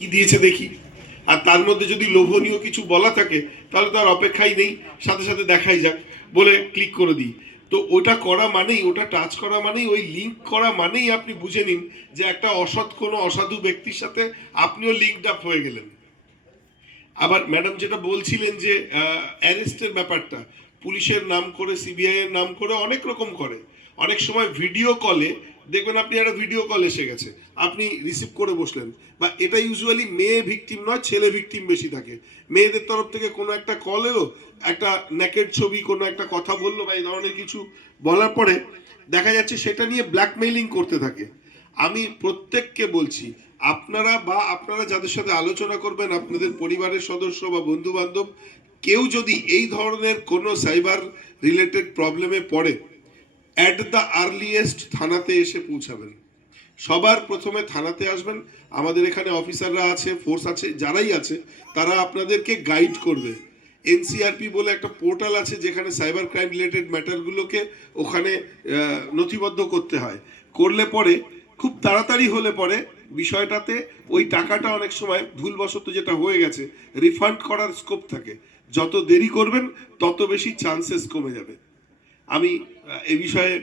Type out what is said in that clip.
কি দিয়েছে দেখি। আর তার মধ্যে যদি লোভনীয় কিছু বলা থাকে, তাহলে তো আর অপেক্ষাই নেই, সাথে সাথে দেখাই যাক, বলে ক্লিক করে দিই। তো ওটা করা মানেই, ওটা টাচ করা মানেই, ওই লিঙ্ক করা মানেই আপনি বুঝে নিন যে একটা অসৎ কোনো অসাধু ব্যক্তির সাথে আপনিও লিঙ্কড আপ হয়ে গেলেন। আবার ম্যাডাম যেটা বলছিলেন যে অ্যারেস্টের ব্যাপারটা পুলিশের নাম করে সিবিআই এর নাম করে অনেক রকম করে। অনেক সময় ভিডিও কলে দেখবেন আপনি একটা ভিডিও কল এসে গেছে, আপনি রিসিভ করে বসলেন, বা এটা ইউজুয়ালি মেয়ে ভিকটিম নয়, ছেলে ভিকটিম বেশি থাকে। মেয়েদের তরফ থেকে কোনো একটা কল এলো, একটা নেকের ছবি, কোনো একটা কথা বলল, বা এই ধরনের কিছু বলার পরে দেখা যাচ্ছে সেটা নিয়ে ব্ল্যাকমেইলিং করতে থাকে। আমি প্রত্যেককে বলছি, আপনারা বা আপনারা যাদের সাথে আলোচনা করবেন, আপনাদের পরিবারের সদস্য বা বন্ধু বান্ধব কেউ যদি এই ধরনের কোনো সাইবার রিলেটেড প্রবলেমে পড়ে অ্যাট দ্য আর্লিয়েস্ট থানাতে এসে পৌঁছাবেন। সবার প্রথমে থানাতে আসবেন। আমাদের এখানে অফিসাররা আছে ফোর্স আছে, যারাই আছে, তারা আপনাদেরকে গাইড করবে। এনসিআরপি বলে একটা পোর্টাল আছে, যেখানে সাইবার ক্রাইম রিলেটেড ম্যাটারগুলোকে ওখানে নথিবদ্ধ করতে হয়। করলে পরে খুব তাড়াতাড়ি হলে পরে বিষয়টাতে ওই টাকাটা অনেক সময় ভুলবশত যেটা হয়ে গেছে রিফান্ড করার স্কোপ থাকে। যত দেরি করবেন, তত বেশি চান্সেস কমে যাবে। আমি এ বিষয়ে